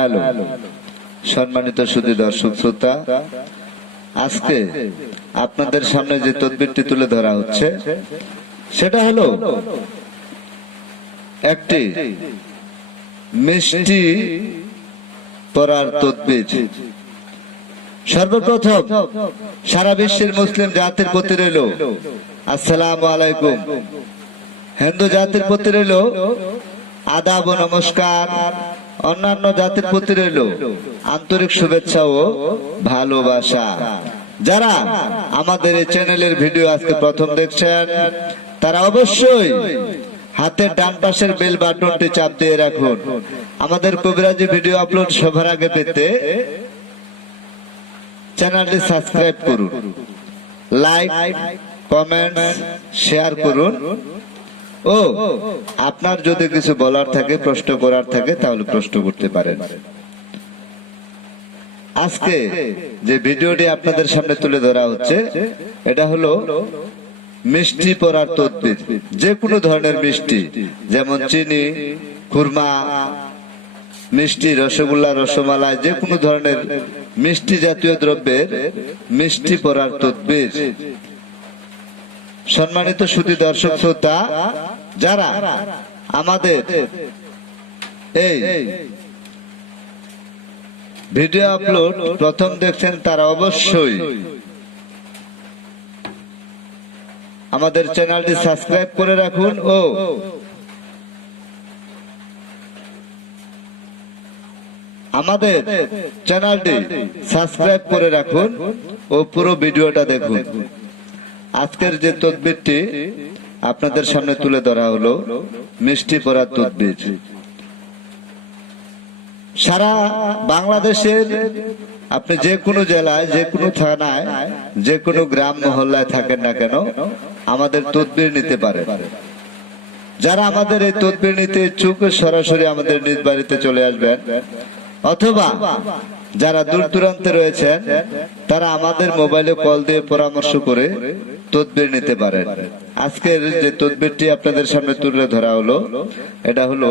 Hello সম্মানিত সুধী দর্শক শ্রোতা, আজকে আপনাদের সামনে যে তদবিরটি তুলে ধরা হচ্ছে সেটা হলো একটি মিষ্টি পড়ার তদবির। সর্বপ্রথম সারা বিশ্বের মুসলিম জাতির প্রতি রইল আসসালামু আলাইকুম, হিন্দু জাতির প্রতি রইল আদাব ও নমস্কার, অন্যান্য জাতির প্রতি রইল আন্তরিক শুভেচ্ছা ও ভালোবাসা। যারা আমাদের এই চ্যানেলের ভিডিও আজকে প্রথম দেখছেন তারা অবশ্যই হাতের ডান পাশের বেল বাটনটি চাপ দিয়ে রাখুন। আমাদের কবিরাজি ভিডিও আপলোড সবার আগে পেতে চ্যানেলটি সাবস্ক্রাইব করুন, লাইক কমেন্ট শেয়ার করুন ও আপনার যদি কিছু বলার থাকে, প্রশ্ন করার থাকে তাহলে প্রশ্ন করতে পারেন। আজকে যে ভিডিওটি আপনাদের সামনে তুলে ধরা হচ্ছে এটা হলো মিষ্টি পড়ার তদবির। যে কোনো ধরনের মিষ্টি, যেমন চিনি, খুরমা মিষ্টি, রসগোল্লা, রসমালাই, যে কোনো ধরনের মিষ্টি জাতীয় দ্রব্যের মিষ্টি পড়ার তদবির। সম্মানিত সুধী দর্শক শ্রোতা, যারা আমাদের এই ভিডিও আপলোড প্রথম দেখছেন তারা অবশ্যই আমাদের চ্যানেলটি সাবস্ক্রাইব করে রাখুন ও আমাদের চ্যানেলটি সাবস্ক্রাইব করে রাখুন ও পুরো ভিডিওটা দেখুন। আজকের যে তদবিরটি আপনাদের সামনে তুলে ধরা হলো মিষ্টি পড়ার তদবির। সারা বাংলাদেশের আপনি যে কোনো জেলায়, যে কোনো থানায়, যে কোনো গ্রাম মহল্লায় থাকেন না কেন আমাদের তদবির নিতে পারেন। যারা আমাদের এই তদবির নিতে ইচ্ছুক সরাসরি আমাদের নিজ বাড়িতে চলে আসবেন, অথবা যারা দূর দূরান্তে রয়েছেন তারা আমাদের মোবাইলে কল দিয়ে পরামর্শ করে তদবির নিতে পারেন। আজকের যে তদবিরটি আপনাদের সামনে তুলে ধরা হলো এটা হলো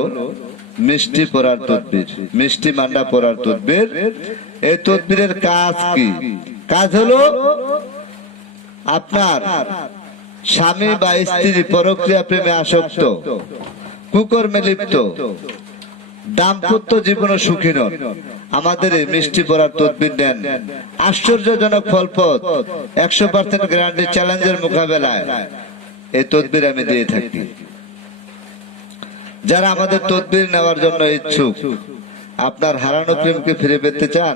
মিষ্টি পড়ার তদবির, মিষ্টি মান্ডা পড়ার তদবির। এই তদবিরের কাজ কি? কাজ হলো আপনার স্বামী বা স্ত্রী পরক্রিয়া প্রেমে আসক্ত, কুকর্মে লিপ্ত, দাম্পত্য জীবন সুখী নন, আমাদের এই মিষ্টি পড়ার তদবির নেন। আশ্চর্যজনক ফলপ্রদ, 100% গ্যারান্টি চ্যালেঞ্জের মোকাবেলায় এই তদবির আমি দিয়ে থাকি। যারা আমাদের তদবির নেওয়ার জন্য ইচ্ছুক, আপনার হারানো প্রেমকে ফিরে পেতে চান,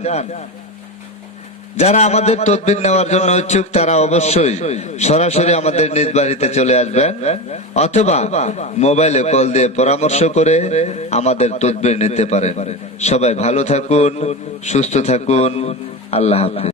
যারা আমাদের তদবির নেওয়ার জন্য ইচ্ছুক তারা অবশ্যই সরাসরি আমাদের নিজ বাড়িতে চলে আসবেন, অথবা মোবাইলে কল দিয়ে পরামর্শ করে আমাদের তদবির নিতে পারেন। সবাই ভালো থাকুন, সুস্থ থাকুন, আল্লাহ হাফেজ।